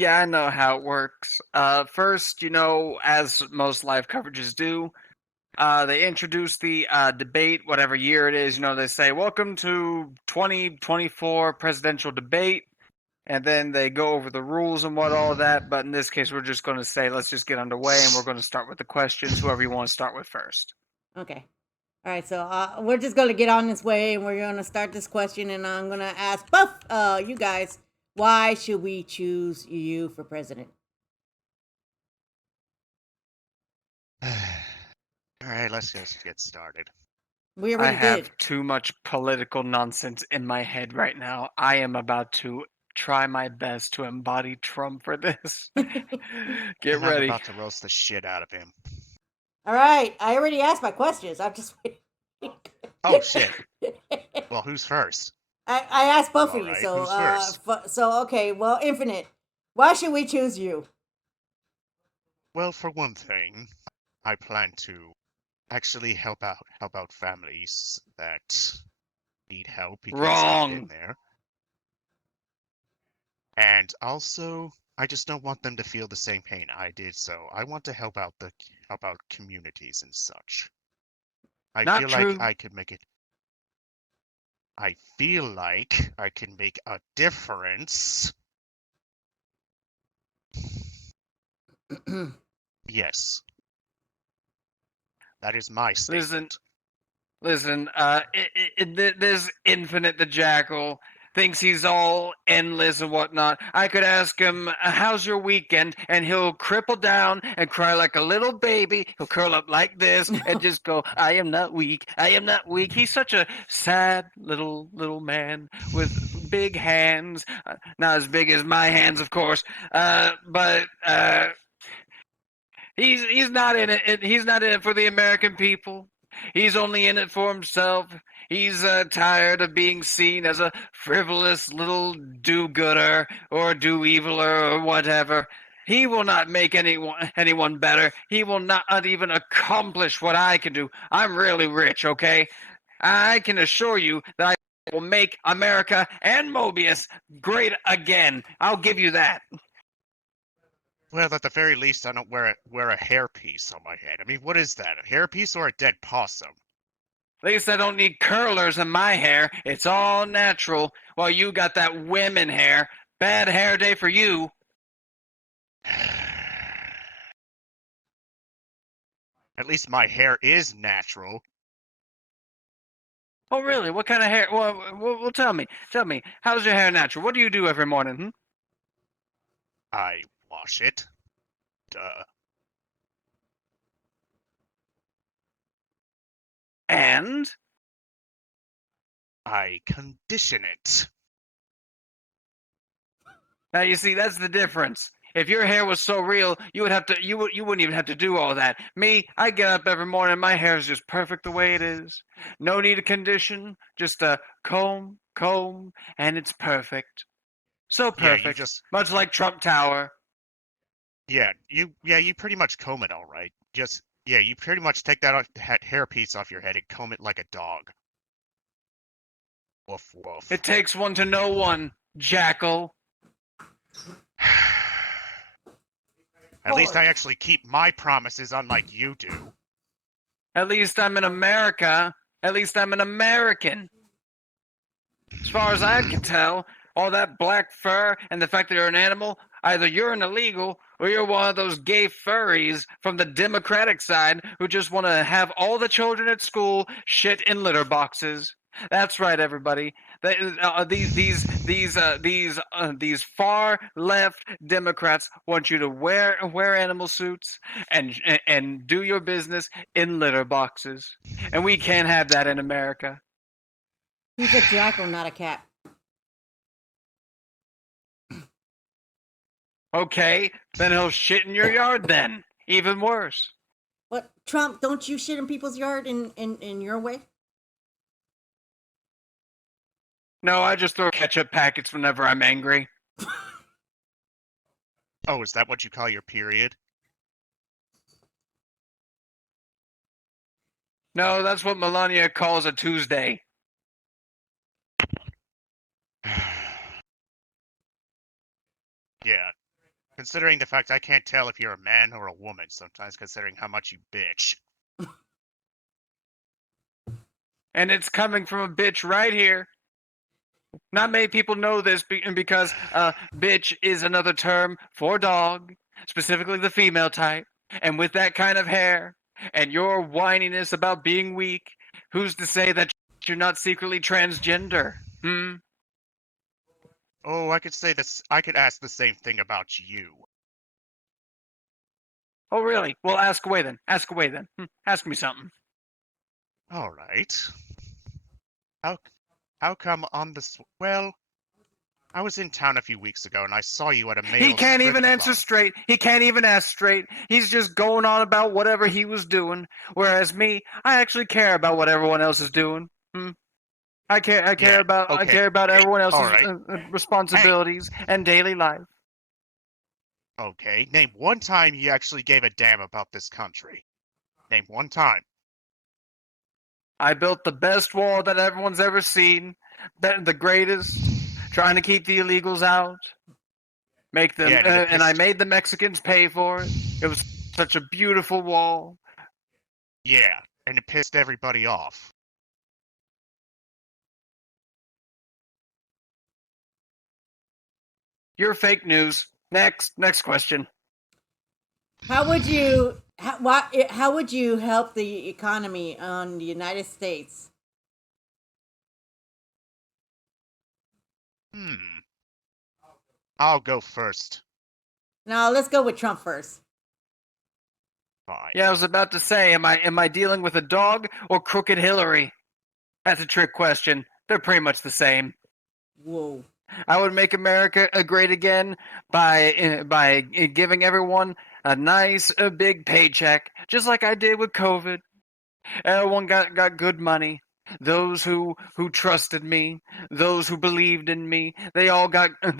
Yeah, I know how it works. First, as most live coverages do, they introduce the debate, whatever year it is. They say, "Welcome to 2024 presidential debate," and then they go over the rules and all of that. But in this case, we're just going to say, let's just get underway, and we're going to start with the questions. Whoever you want to start with first. Okay. All right, so we're just going to get on this way and we're going to start this question. And I'm going to ask both you guys, why should we choose you for president? All right, let's just get started. We I already have did. too much political nonsense in my head right now. I am about to try my best to embody Trump for this. Get And I'm ready. about to roast the shit out of him. All right, I already asked my questions. I'm just waiting. Oh, shit. Well, who's first? I asked both All of you. right, So, who's first? okay. Well, Infinite, why should we choose you? Well, for one thing, I plan to actually help out families that need help because I've been Wrong. there. And also, I just don't want them to feel the same pain I did, so I want to help out communities and such. I Not feel like true. I could make it. I feel like I can make a difference. Yes. That is my statement. Listen. This Infinite the Jackal thinks he's all endless and whatnot. I could ask him, "How's your weekend?" and he'll cripple down and cry like a little baby. He'll curl up like this and just go, "I am not weak. I am not weak." He's such a sad little man with big hands, not as big as my hands, of course, but. He's not in it. He's not in it for the American people. He's only in it for himself. He's tired of being seen as a frivolous little do-gooder or do-eviler or whatever. He will not make anyone better. He will not even accomplish what I can do. I'm really rich, okay? I can assure you that I will make America and Mobius great again. I'll give you that. Well, at the very least, I don't wear a hairpiece on my head. I mean, what is that? A hairpiece or a dead possum? At least I don't need curlers in my hair. It's all natural. While you got that women hair. Bad hair day for you. At least my hair is natural. Oh, really? What kind of hair? Well, tell me. Tell me. How's your hair natural? What do you do every morning? I wash it. Duh. And? I condition it. Now you see, that's the difference. If your hair was so real, you wouldn't even have to do all that. Me, I get up every morning, my hair is just perfect the way it is. No need of condition, just a comb, and it's perfect. So Yeah, you perfect. just Much like Trump Tower. you pretty much comb it all right. You pretty much take that hairpiece off your head and comb it like a dog. Woof woof. It takes one to know one, Jackal. At least I actually keep my promises, unlike you do. At least I'm in America. At least I'm an American. As far as I can tell, all that black fur and the fact that you're an animal, either you're an illegal or you're one of those gay furries from the Democratic side who just want to have all the children at school shit in litter boxes. That's right, everybody. These far left Democrats want you to wear animal suits and do your business in litter boxes, and we can't have that in America. He's a jackal, not a cat. Okay, then he'll shit in your yard then. Even worse. What, Trump, don't you shit in people's yard in your way? No, I just throw ketchup packets whenever I'm angry. Oh, is that what you call your period? No, that's what Melania calls a Tuesday. Yeah. considering the fact I can't tell if you're a man or a woman sometimes, considering how much you bitch. And it's coming from a bitch right here. Not many people know this because bitch is another term for dog, specifically the female type. And with that kind of hair and your whininess about being weak, who's to say that you're not secretly transgender? Hmm? Oh, I could say this. I could ask the same thing about you. Oh, really? Well, ask away then. Ask away then. Ask me something. All right. How how come on this? Well, I was in town a few weeks ago and I saw you at a He male can't strip even answer club. straight. He can't even ask straight. He's just going on about whatever he was doing. Whereas me, I actually care about what everyone else is doing. I care. I care Yeah. about. I Okay. care about Hey. everyone All else's right. Hey. responsibilities and daily life. Okay. Name one time you actually gave a damn about this country. Name one time. I built the best wall that everyone's ever seen, the greatest, trying to keep the illegals out, make them, Yeah. Did it and I piss? made the Mexicans pay for it. It was such a beautiful wall. Yeah. And it pissed everybody off. You're fake news. Next question. how would you help the economy on the United States? Hmm. I'll go first. Now let's go with Trump first. Fine. Yeah, I was about to say, am I dealing with a dog or crooked Hillary? That's a trick question. They're pretty much the same. Whoa. I would make America great again by giving everyone a nice big paycheck, just like I did with COVID. Everyone got good money. Those who trusted me, those who believed in me, they all got a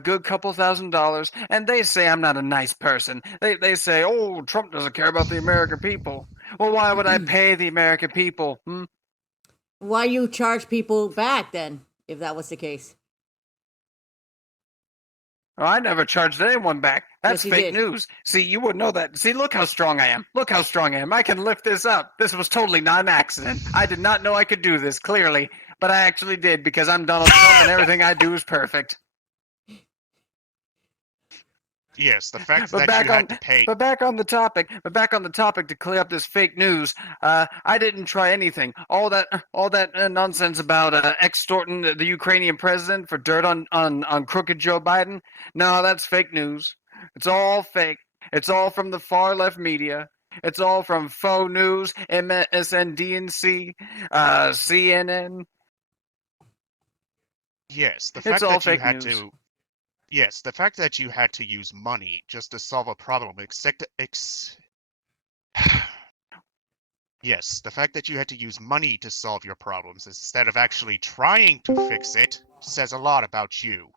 good couple $1,000s, and they say I'm not a nice person. They say, oh, Trump doesn't care about the American people. Well, why would I pay the American people? Why you charge people back then, if that was the case? Oh, I never charged anyone back. That's Yes, you fake did. news. See, you wouldn't know that. See, look how strong I am. Look how strong I am. I can lift this up. This was totally not an accident. I did not know I could do this, clearly. But I actually did because I'm Donald Trump and everything I do is perfect. Yes. The fact But that you back had on to pay. but back on the topic. But back on the topic to clear up this fake news. I didn't try anything. All that nonsense about extorting the Ukrainian president for dirt on crooked Joe Biden. No, that's fake news. It's all fake. It's all from the far left media. It's all from faux news, MSNBC, CNN. Yes. The It's fact all that you fake had news. to. Yes. The fact that you had to use money just to solve a problem. Yes, the fact that you had to use money to solve your problems instead of actually trying to fix it says a lot about you.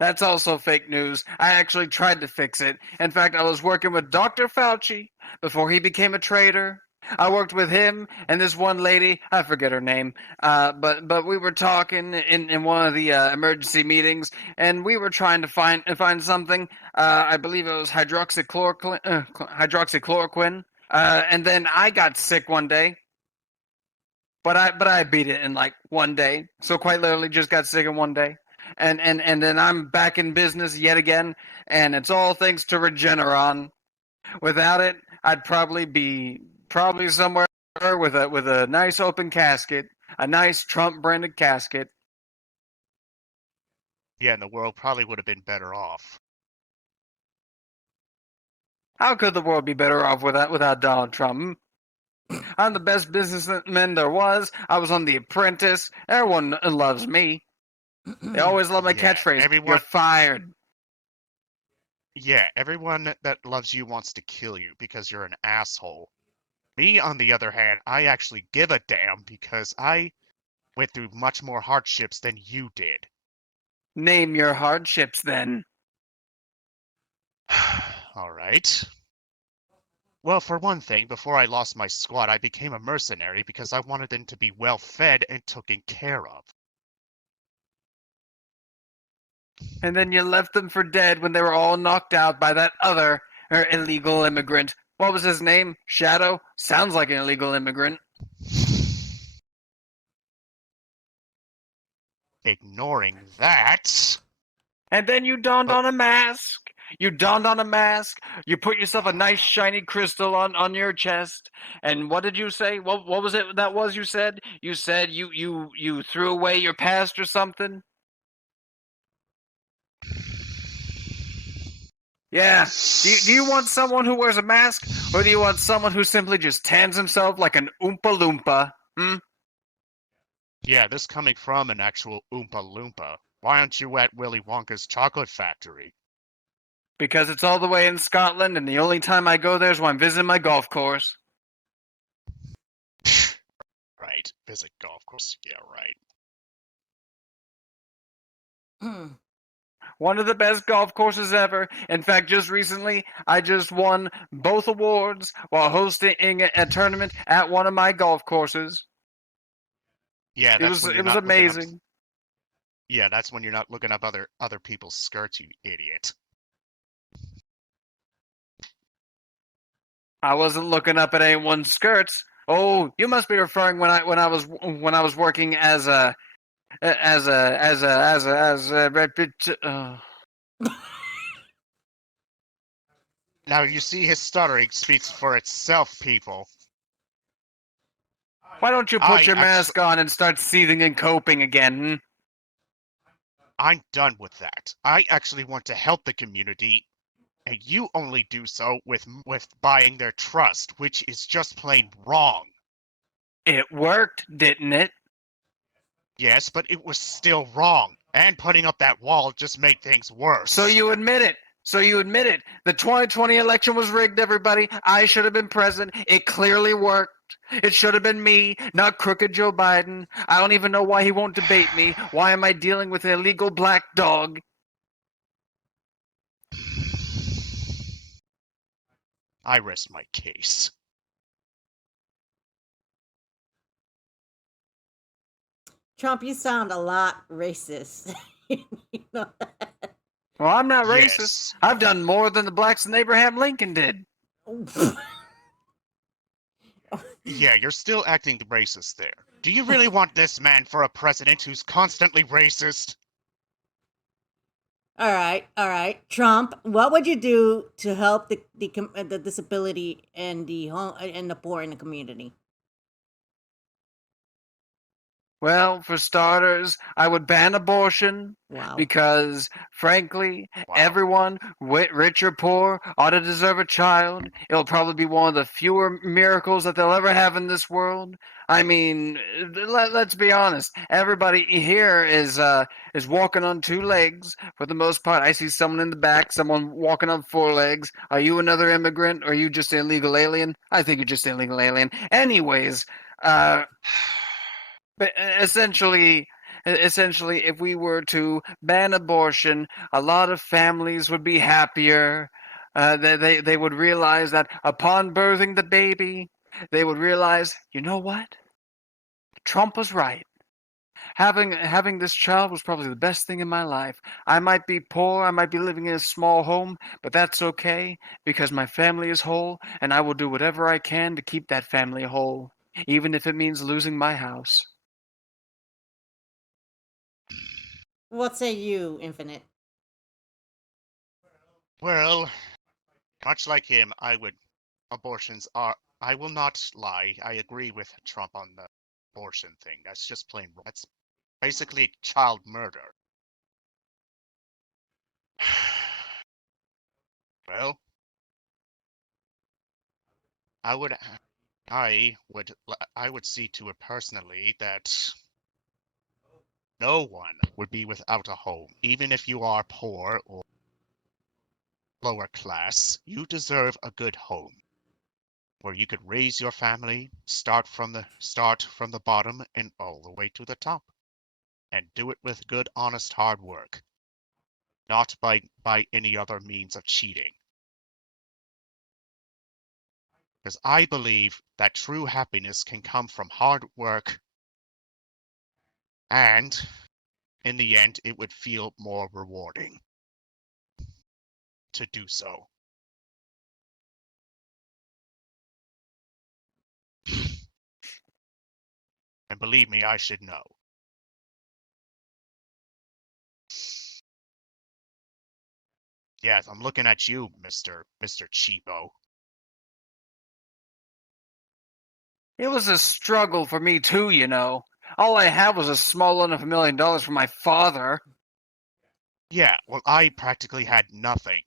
That's also fake news. I actually tried to fix it. In fact, I was working with Dr. Fauci before he became a traitor. I worked with him and this one lady, I forget her name, but we were talking in one of the emergency meetings, and we were trying to find something. I believe it was hydroxychloroquine. And then I got sick one day, but I beat it in like one day. So quite literally, just got sick in one day, and then I'm back in business yet again, and it's all thanks to Regeneron. Without it, I'd probably be somewhere with a nice open casket, a nice Trump branded casket. Yeah, and the world probably would have been better off. How could the world be better off without Donald Trump? I'm the best businessman there was. I was on The Apprentice. Everyone loves me. They always love my Yeah, catchphrase. You're everyone fired. yeah, everyone that loves you wants to kill you because you're an asshole. Me, on the other hand, I actually give a damn because I went through much more hardships than you did. Name your hardships then. All right. Well, for one thing, before I lost my squad, I became a mercenary because I wanted them to be well fed and taken care of. And then you left them for dead when they were all knocked out by that other illegal immigrant. What was his name? Shadow? Sounds like an illegal immigrant. Ignoring that. And then you donned But on a mask. You donned on a mask. You put yourself a nice shiny crystal on your chest. And what did you say? What was it that was you said? You said you threw away your past or something? Yeah. Do you want someone who wears a mask, or do you want someone who simply just tans himself like an Oompa Loompa? Hmm? yeah, this coming from an actual Oompa Loompa. Why aren't you at Willy Wonka's chocolate factory? Because it's all the way in Scotland, and the only time I go there is when I'm visiting my golf course. Right, visit golf course. Yeah, right. One of the best golf courses ever. In fact, just recently, I just won both awards while hosting a tournament at one of my golf courses. Yeah, It that's was when it you're was not looking up. amazing. Yeah, that's when you're not looking up other people's skirts, you idiot. I wasn't looking up at anyone's skirts. Oh, you must be referring when I was working as a Now you see his stuttering speaks for itself, people. Why don't you put I your actually, mask on and start seething and coping again? Hmm? I'm done with that. I actually want to help the community, and you only do so with buying their trust, which is just plain wrong. It worked, didn't it? Yes, but it was still wrong, and putting up that wall just made things worse. So you admit it. So you admit it. The 2020 election was rigged, everybody. I should have been president. It clearly worked. It should have been me, not crooked Joe Biden. I don't even know why he won't debate me. Why am I dealing with an illegal black dog? I rest my case. Trump, you sound a lot racist. You know Well, I'm not racist. Yes. I've done more than the blacks and Abraham Lincoln did. Yeah, you're still acting racist there. Do you really want this man for a president who's constantly racist? All right. Trump, what would you do to help the disability and the poor in the community? Well, for starters, I would ban abortion Wow. because, frankly, Wow. everyone, rich or poor, ought to deserve a child. It'll probably be one of the fewer miracles that they'll ever have in this world. I mean, let's be honest. Everybody here is walking on two legs for the most part. I see someone in the back, someone walking on four legs. Are you another immigrant, or are you just an illegal alien? I think you're just an illegal alien. Anyways, but essentially, if we were to ban abortion, a lot of families would be happier. They would realize that upon birthing the baby, they would realize, you know what? Trump was right. Having this child was probably the best thing in my life. I might be poor, I might be living in a small home, but that's okay because my family is whole, and I will do whatever I can to keep that family whole, even if it means losing my house. What say you, Infinite? Well, much like him, abortions are, I will not lie, I agree with Trump on the abortion thing. That's just plain wrong. That's basically child murder. Well, I would, I would see to it personally that no one would be without a home, even if you are poor or lower class. You deserve a good home where you could raise your family, start from the bottom and all the way to the top, and do it with good, honest, hard work, not by any other means of cheating. Because I believe that true happiness can come from hard work and in the end, it would feel more rewarding to do so. And believe me, I should know. Yes, I'm looking at you, Mr. Cheapo. It was a struggle for me too, you know. All I had was a small loan of $1 million from my father. Yeah, well, I practically had nothing.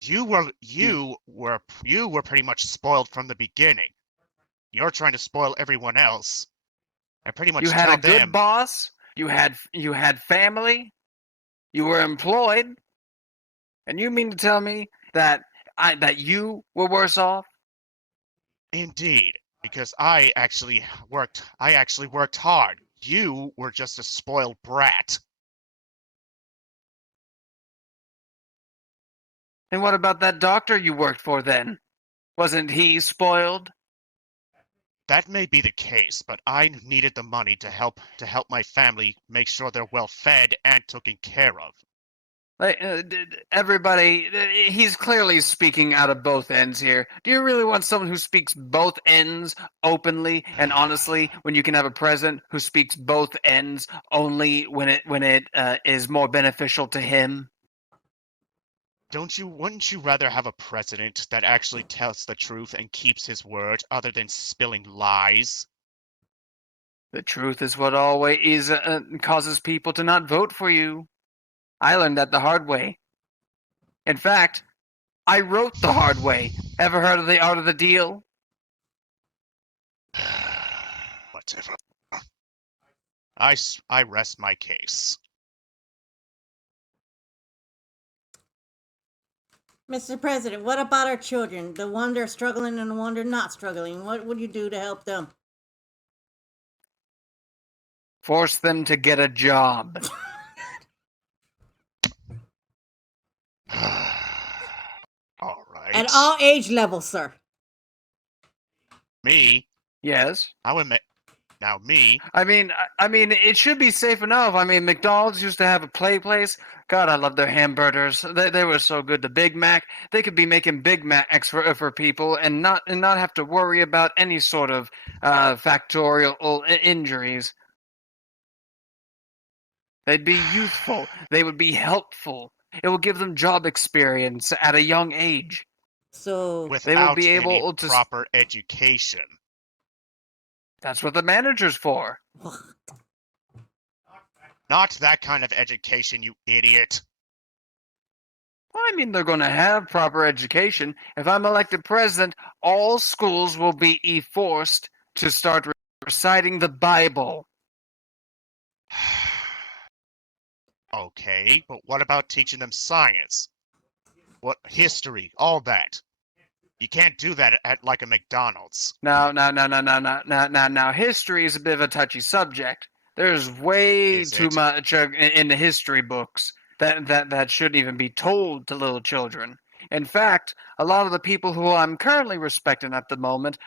You were pretty much spoiled from the beginning. You're trying to spoil everyone else, and pretty You much had tell a good them. boss. You had family. You were employed. And you mean to tell me that you were worse off? Indeed, because I actually worked hard. You were just a spoiled brat. And what about that doctor you worked for then? Wasn't he spoiled? That may be the case, but I needed the money to help my family make sure they're well fed and taken care of. Like, everybody, he's clearly speaking out of both ends here. Do you really want someone who speaks both ends openly and honestly when you can have a president who speaks both ends only when it is more beneficial to him? Wouldn't you rather have a president that actually tells the truth and keeps his word other than spilling lies? The truth is what always causes people to not vote for you. I learned that the hard way. In fact, I wrote the hard way. Ever heard of the art of the deal? Whatever. I rest my case. Mr. President, what about our children? The one they're struggling and the one they're not struggling. What would you do to help them? Force them to get a job. All right. At all age levels, sir. Me? Yes. Now me? I mean, it should be safe enough. I mean, McDonald's used to have a play place. God, I love their hamburgers. They were so good. The Big Mac. They could be making Big Macs for people and not have to worry about any sort of factorial injuries. They'd be youthful. They would be helpful. It will give them job experience at a young age. So Without They will be any able to. proper education. That's what the manager's for. Not that kind of education, you idiot. Well, I mean, they're going to have proper education. If I'm elected president, all schools will be forced to start reciting the Bible. Okay, but what about teaching them science? What history, all that? You can't do that at like a McDonald's. Now, history is a bit of a touchy subject. There's way Is too it? much in the history books that shouldn't even be told to little children. In fact, a lot of the people who I'm currently respecting at the moment,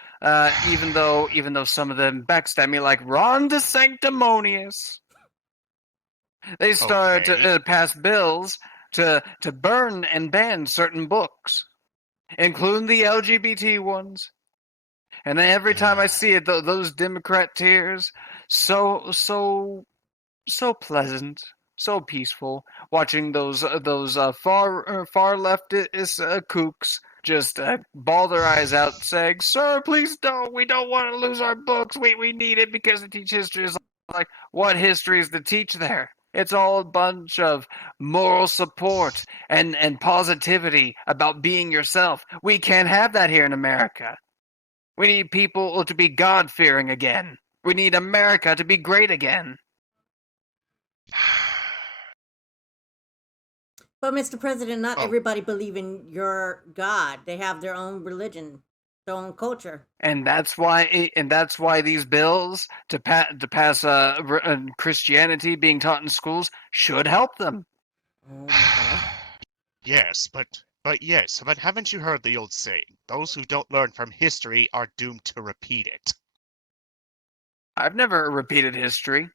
even though some of them backstab me, like Ron the Sanctimonious, they start Okay. to pass bills to burn and ban certain books, including the LGBT ones. And every time I see it, those Democrat tears, so pleasant, so peaceful. Watching those far leftist kooks just bawl their eyes out, saying, "Sir, please don't. We don't want to lose our books. We need it because to teach history is like what history is to teach there." It's all a bunch of moral support and positivity about being yourself. We can't have that here in America. We need people to be God-fearing again. We need America to be great again. But Mr. President, not Oh. everybody believe in your God. They have their own religion, their own culture. And that's why these bills to pass Christianity being taught in schools should help them. Oh my God. Yes, but haven't you heard the old saying? Those who don't learn from history are doomed to repeat it. I've never repeated history.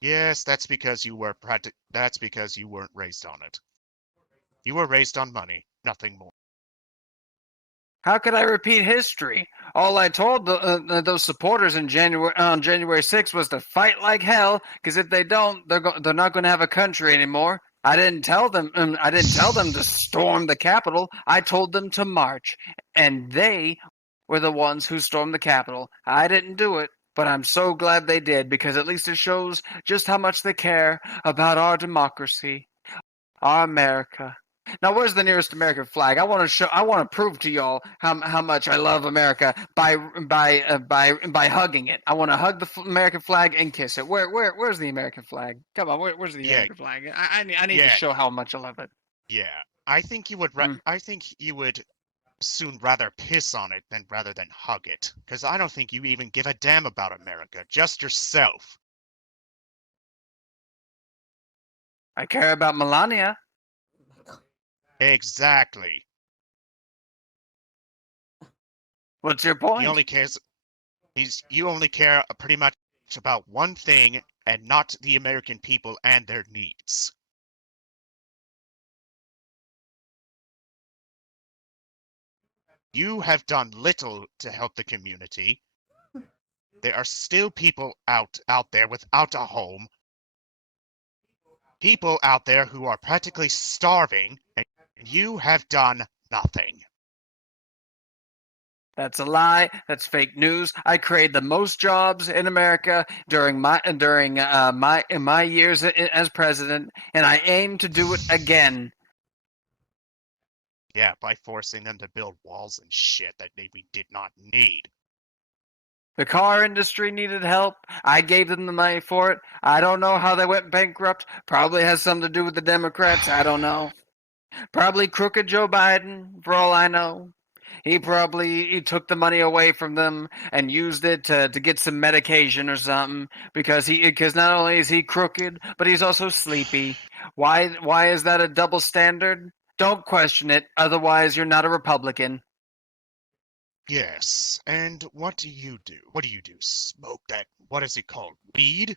Yes, that's because you weren't raised on it. You were raised on money, nothing more. How could I repeat history? All I told those supporters in January on January 6th was to fight like hell, because if they don't, they're not going to have a country anymore. I didn't tell them. I didn't tell them to storm the Capitol. I told them to march, and they were the ones who stormed the Capitol. I didn't do it, but I'm so glad they did, because at least it shows just how much they care about our democracy, our America. Now, where's the nearest American flag? I want to show. I want to prove to y'all how much I love America by hugging it. I want to hug the American flag and kiss it. Where's the American flag? Come on, where's the Yeah, American flag? I need to yeah, show how much I love it. yeah. I think you would. Mm. I think you would soon rather piss on it rather than hug it, because I don't think you even give a damn about America, just yourself. I care about Melania. Exactly. What's your He point? only cares. You only care pretty much about one thing, and not the American people and their needs. You have done little to help the community. There are still people out there without a home. People out there who are practically starving, and you have done nothing. That's a lie. That's fake news. I created the most jobs in America during my years as president, and I aim to do it again. Yeah, by forcing them to build walls and shit that we did not need. The car industry needed help. I gave them the money for it. I don't know how they went bankrupt. Probably has something to do with the Democrats. I don't know. Probably crooked Joe Biden, for all I know. He took the money away from them and used it to get some medication or something, because not only is he crooked, but he's also sleepy. Why is that a double standard? Don't question it, otherwise you're not a Republican. Yes, and what do you do? What do you do? Smoke that, what is it called? Weed?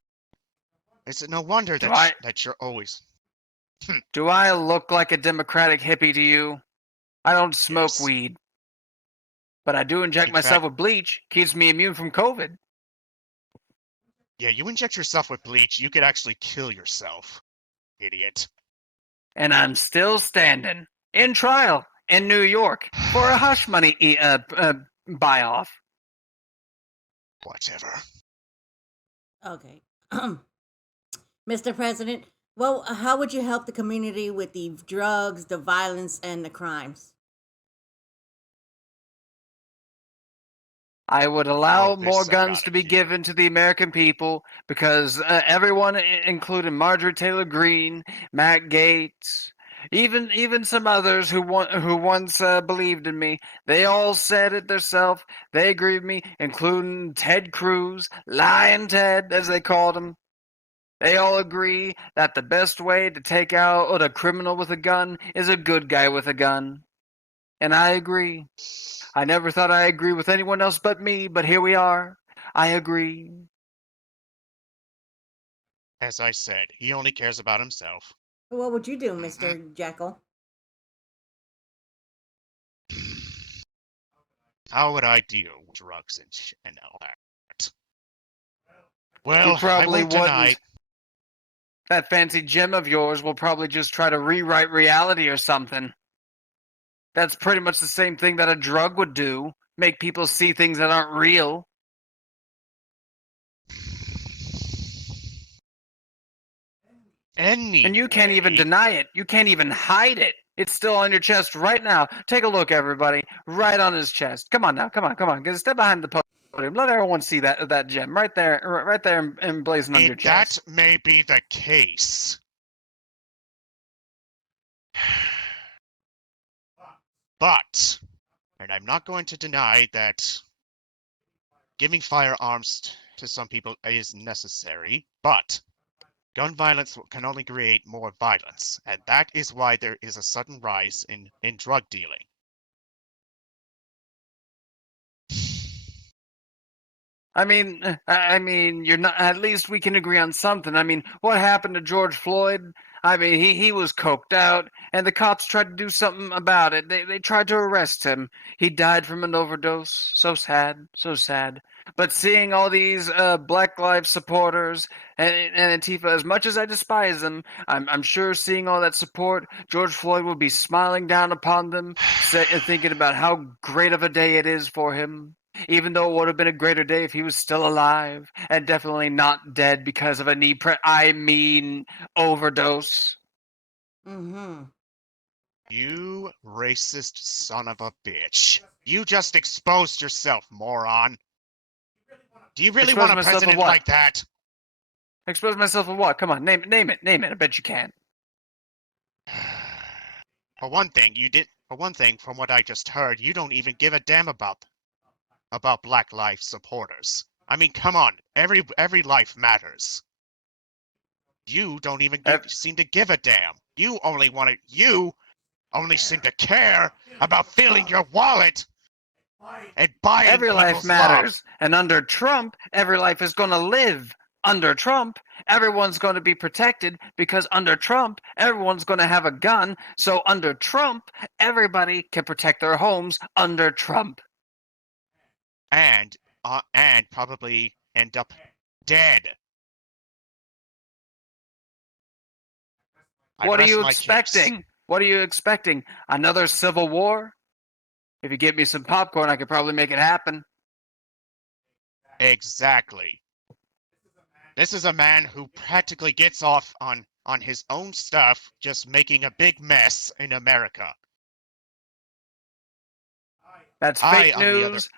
Is it no wonder Do I that you're always. do I look like a Democratic hippie to you? I don't smoke Yes. weed, but I do inject In myself fact, with bleach. Keeps me immune from COVID. yeah, you inject yourself with bleach, you could actually kill yourself. Idiot. And I'm still standing in trial in New York for a hush money buy off. Whatever. Okay. Mr. President, well, how would you help the community with the drugs, the violence, and the crimes? I would Oh, allow this more guns to psychotic be kid. given to the American people, because everyone, including Marjorie Taylor Greene, Matt Gaetz, even some others who once believed in me, they all said it themselves. They agreed with me, including Ted Cruz, Lion Ted, as they called him. They all agree that the best way to take out a criminal with a gun is a good guy with a gun. And I agree. I never thought I agreed with anyone else but me, but here we are. I agree. As I said, he only cares about himself. What would you do, Mhm. Mr. Jekyll? How would I deal with drugs and all that? You Well, I probably won't deny. wouldn't. That fancy gem of yours will probably just try to rewrite reality or something. That's pretty much the same thing that a drug would do. Make people see things that aren't real. And you can't even Anyway, deny it. You can't even hide it. It's still on your chest right now. Take a look, everybody. Right on his chest. Come on now. Come on. Come on. Step behind the podium. Let everyone see that gem right there. Right there, emblazoned on your that chest. may be the case. But, and I'm not going to deny that giving firearms to some people is necessary, but gun violence can only create more violence, and that is why there is a sudden rise in drug dealing. I mean, you're not. At least we can agree on something. I mean, what happened to George Floyd? I mean, he was coked out, and the cops tried to do something about it. They tried to arrest him. He died from an overdose. So sad, so sad. But seeing all these Black Lives supporters and Antifa, as much as I despise them, I'm sure seeing all that support, George Floyd will be smiling down upon them, thinking about how great of a day it is for him. Even though it would have been a greater day if he was still alive and definitely not dead because of a overdose. Mm-hmm. You racist son of a bitch. You just exposed yourself, moron. Do you really Expose want a myself of president what? like that? Expose myself of what? Come on, name it. I bet you can. For one thing, from what I just heard, you don't even give a damn about Black Lives supporters. I mean, come on, every life matters. You don't even seem to give a damn. You only seem to care about filling your wallet and buying Every life people's love. matters, and under Trump, every life is going to live. Under Trump, everyone's going to be protected because under Trump, everyone's going to have a gun. So under Trump, everybody can protect their homes under Trump. And probably end up dead. What are you expecting? What are you expecting? Another civil war? If you get me some popcorn, I could probably make it happen. Exactly. This is a man who practically gets off on his own stuff, just making a big mess in America. That's fake news.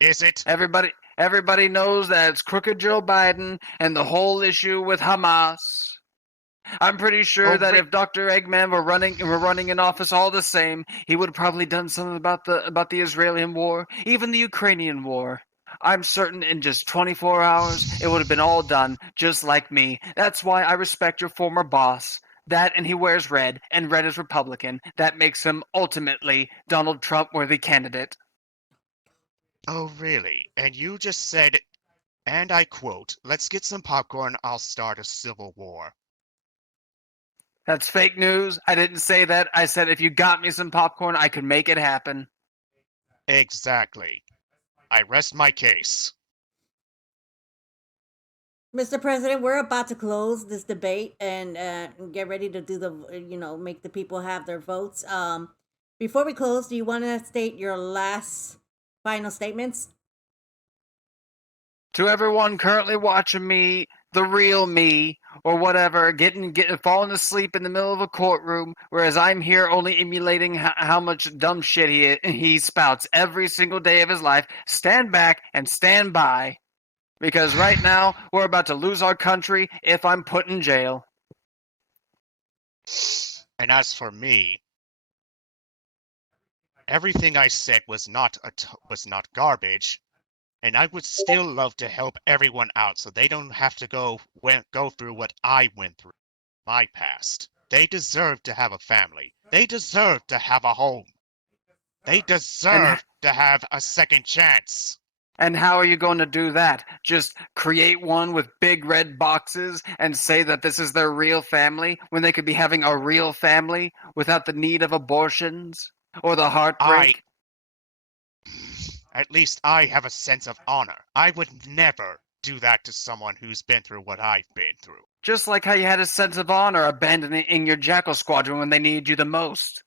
Is it? Everybody knows that it's crooked Joe Biden and the whole issue with Hamas. I'm pretty sure that if Dr. Eggman were running in office all the same, he would have probably done something about the Israeli war, even the Ukrainian war. I'm certain in just 24 hours it would have been all done, just like me. That's why I respect your former boss. That and he wears red, and red is Republican. That makes him ultimately Donald Trump-worthy candidate. Oh, really? And you just said, and I quote, "Let's get some popcorn, I'll start a civil war." That's fake news. I didn't say that. I said if you got me some popcorn, I could make it happen. Exactly. I rest my case. Mr. President, we're about to close this debate and get ready to do make the people have their votes. Before we close, do you want to state your last final statements? To everyone currently watching me, the real me, or whatever, falling asleep in the middle of a courtroom, whereas I'm here only emulating how much dumb shit he spouts every single day of his life, stand back and stand by. Because right now, we're about to lose our country if I'm put in jail. And as for me, everything I said was not garbage, and I would still love to help everyone out so they don't have to go through what I went through, my past. They deserve to have a family. They deserve to have a home. They deserve to have a second chance. And how are you going to do that? Just create one with big red boxes and say that this is their real family when they could be having a real family without the need of abortions or the heartbreak? At least I have a sense of honor. I would never do that to someone who's been through what I've been through. Just like how you had a sense of honor abandoning your Jackal Squadron when they needed you the most.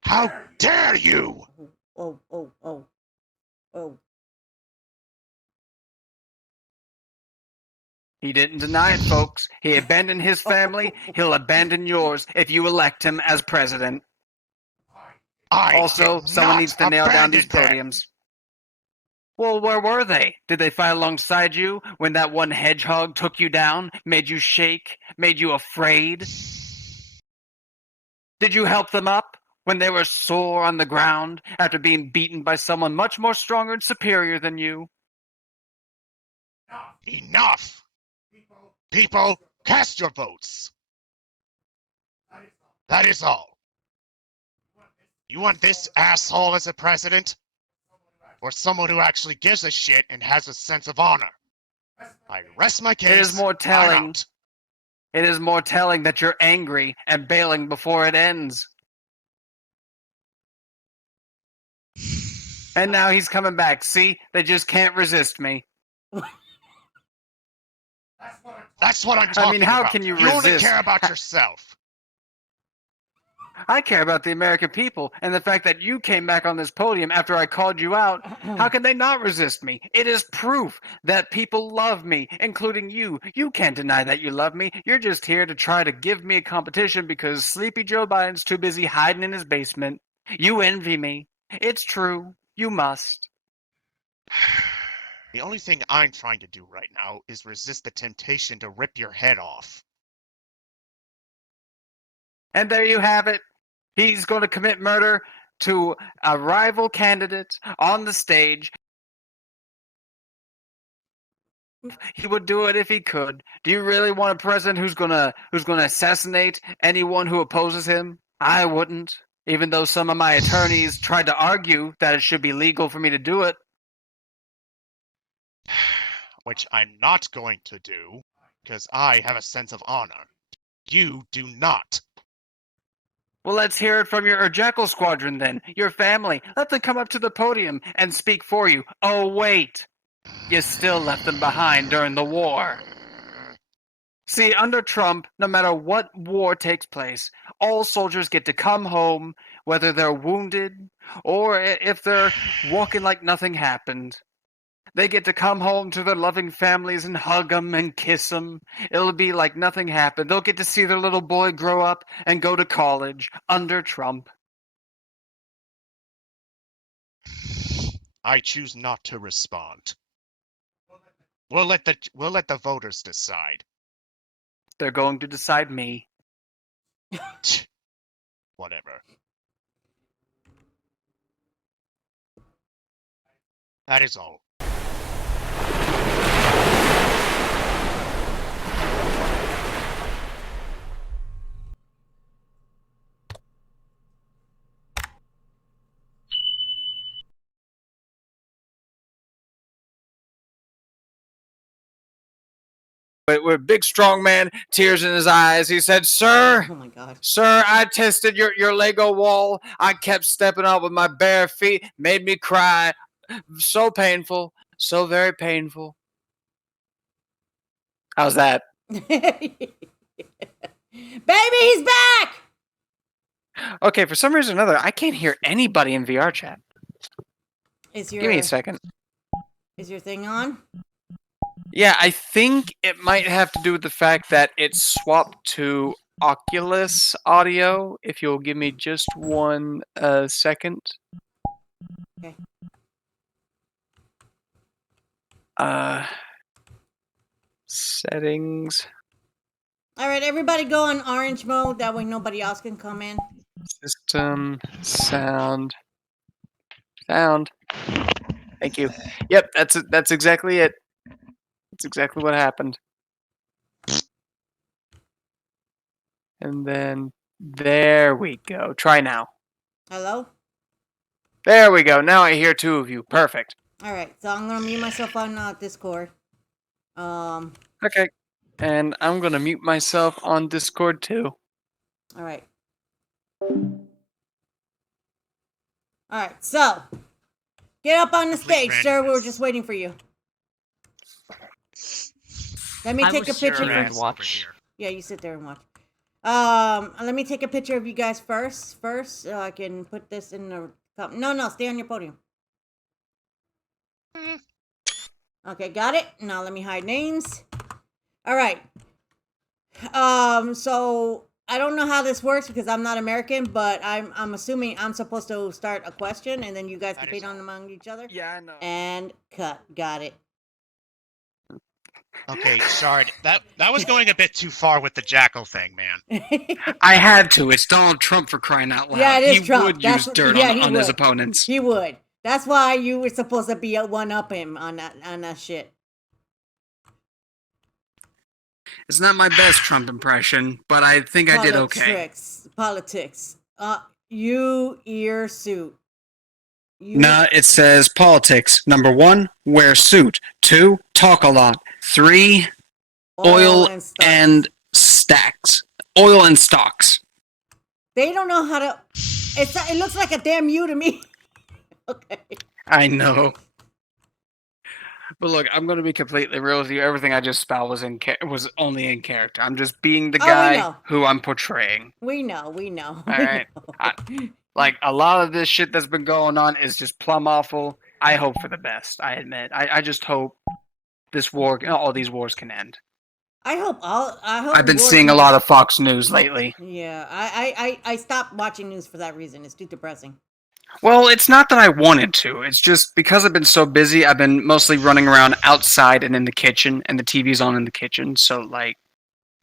How dare you! Oh. He didn't deny it, folks. He abandoned his family. He'll abandon yours if you elect him as president. Also, someone needs to nail down these podiums. Well, where were they? Did they fight alongside you when that one hedgehog took you down, made you shake, made you afraid? Did you help them up when they were sore on the ground after being beaten by someone much more stronger and superior than you? Enough! People, cast your votes! That is all. You want this asshole as a president? or someone who actually gives a shit and has a sense of honor. I rest my case. It is more I'm telling. out. It is more telling that you're angry and bailing before it ends. And now he's coming back. See? They just can't resist me. That's what I'm talking how about. can you only resist? care about yourself. I care about the American people and the fact that you came back on this podium after I called you out. How can they not resist me? It is proof that people love me, including you. You can't deny that you love me. You're just here to try to give me a competition because Sleepy Joe Biden's too busy hiding in his basement. You envy me. It's true. You must. The only thing I'm trying to do right now is resist the temptation to rip your head off. And there you have it. He's going to commit murder to a rival candidate on the stage. He would do it if he could. Do you really want a president who's gonna assassinate anyone who opposes him? I wouldn't. Even though some of my attorneys tried to argue that it should be legal for me to do it. Which I'm not going to do, because I have a sense of honor. You do not. Well, let's hear it from your Jackal Squadron then. Your family. Let them come up to the podium and speak for you. Oh, wait. You still left them behind during the war. See, under Trump, no matter what war takes place, all soldiers get to come home, whether they're wounded or if they're walking like nothing happened. They get to come home to their loving families and hug them and kiss them. It'll be like nothing happened. They'll get to see their little boy grow up and go to college under Trump. I choose not to respond. We'll let the voters decide. They're going to decide me. Whatever. That is all. With big strong man, tears in his eyes, he said, "Sir, Oh my god. sir, I tested your Lego wall. I kept stepping up with my bare feet, made me cry. So painful, so very painful." How's that? Baby, he's back! Okay, for some reason or another, I can't hear anybody in VR chat. Is your Give me a second. Is your thing on? Yeah, I think it might have to do with the fact that it's swapped to Oculus audio. If you'll give me just one second. Okay. Settings. Alright, everybody go on orange mode. That way nobody else can come in. System. Sound. Thank you. Yep, that's exactly it. That's exactly what happened. And then there we go. Try now. Hello? There we go. Now I hear two of you. Perfect. Alright, so I'm gonna mute myself on Discord. Okay. And I'm gonna mute myself on Discord too. Alright. Alright, so get up on the stage, sir. We were just waiting for you. Let me take a picture and of watch. Yeah, you sit there and watch. Let me take a picture of you guys first, so I can put this in the... No, stay on your podium. Okay, got it. Now let me hide names. All right. So I don't know how this works because I'm not American, but I'm assuming I'm supposed to start a question and then you guys debate on among each other. Yeah, I know. And cut. Got it. Okay, Shard, that was going a bit too far with the jackal thing, man. I had to. It's Donald Trump, for crying out loud. Yeah, it is he Trump. would That's use dirt yeah, on his would. opponents. He would. That's why you were supposed to be a one-up him on that shit. It's not my best Trump impression, but I think I did okay. Politics. You ear suit. You Nah, it says politics. Number 1, wear suit. 2, talk a lot. 3, oil and stocks. and stacks. Oil and stocks. They don't know how to. It looks like a damn U to me. Okay. I know. But look, I'm going to be completely real with you. Everything I just spelled was only in character. I'm just being the Oh, we guy know. who I'm portraying. We know. All right. Like, a lot of this shit that's been going on is just plumb awful. I hope for the best, I admit. I just hope this war, all these wars can end. I hope I've been war seeing a can lot just- of Fox News lately. Yeah, I stopped watching news for that reason. It's too depressing. Well, it's not that I wanted to. It's just because I've been so busy, I've been mostly running around outside and in the kitchen, and the TV's on in the kitchen. So, like,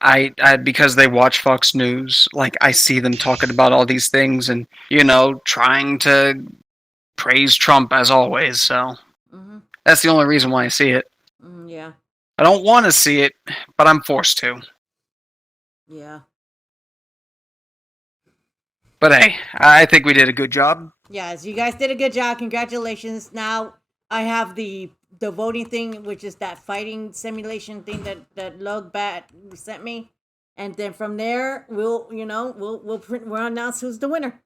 I because they watch Fox News, like, I see them talking about all these things and, trying to praise Trump as always. So, that's the only reason why I see it. Yeah. I don't want to see it, but I'm forced to. Yeah. But hey, I think we did a good job. Yes, you guys did a good job. Congratulations. Now I have the voting thing, which is that fighting simulation thing that Lugbat sent me, and then from there we'll announce who's the winner.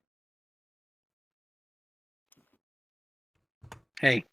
Hey,